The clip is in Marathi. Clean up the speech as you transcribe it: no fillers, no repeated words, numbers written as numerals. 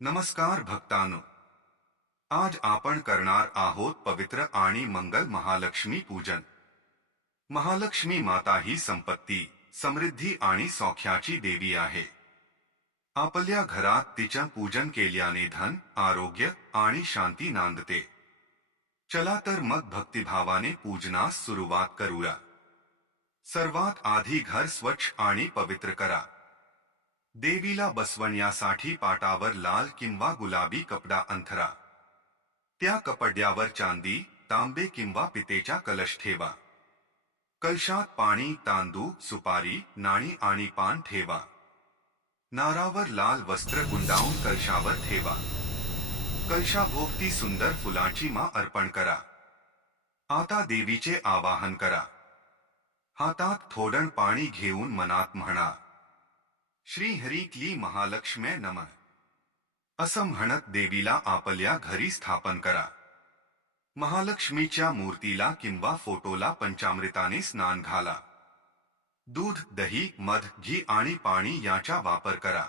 नमस्कार भक्तांनो, आज आपण करणार आहोत पवित्र आणि मंगल महालक्ष्मी पूजन। महालक्ष्मी माता ही संपत्ती, समृद्धी आणि सौख्याची देवी आहे। आपल्या घरात तिचं पूजन केल्याने धन, आरोग्य आणि शांती नांदते। चला तर मग भक्तिभावाने पूजनास सुरुवात करूया। सर्वात आधी घर स्वच्छ आणि पवित्र करा। देवीला बसवण्यासाठी पाटावर लाल किंवा गुलाबी कपडा अंथरा। त्या कपड्यावर चांदी, तांबे किंवा पितेचा कलश ठेवा। कलशात पाणी, तांदूळ, सुपारी, नाणी आणि पान ठेवा। नारावर लाल वस्त्र गुंडाळून कलशावर ठेवा। कलशाभोवती सुंदर फुलांची माळ अर्पण करा। आता देवीचे आवाहन करा। हातात थोडं पाणी घेऊन मनात म्हणा, श्री हरी क्ली महालक्ष्म्ये नमः। असं म्हणत देवीला आपल्या घरी स्थापन करा। महालक्ष्मीच्या मूर्तीला किंवा फोटोला पंचामृताने स्नान घाला। दूध, दही, मध, घी आणि पाणी याचा वापर करा।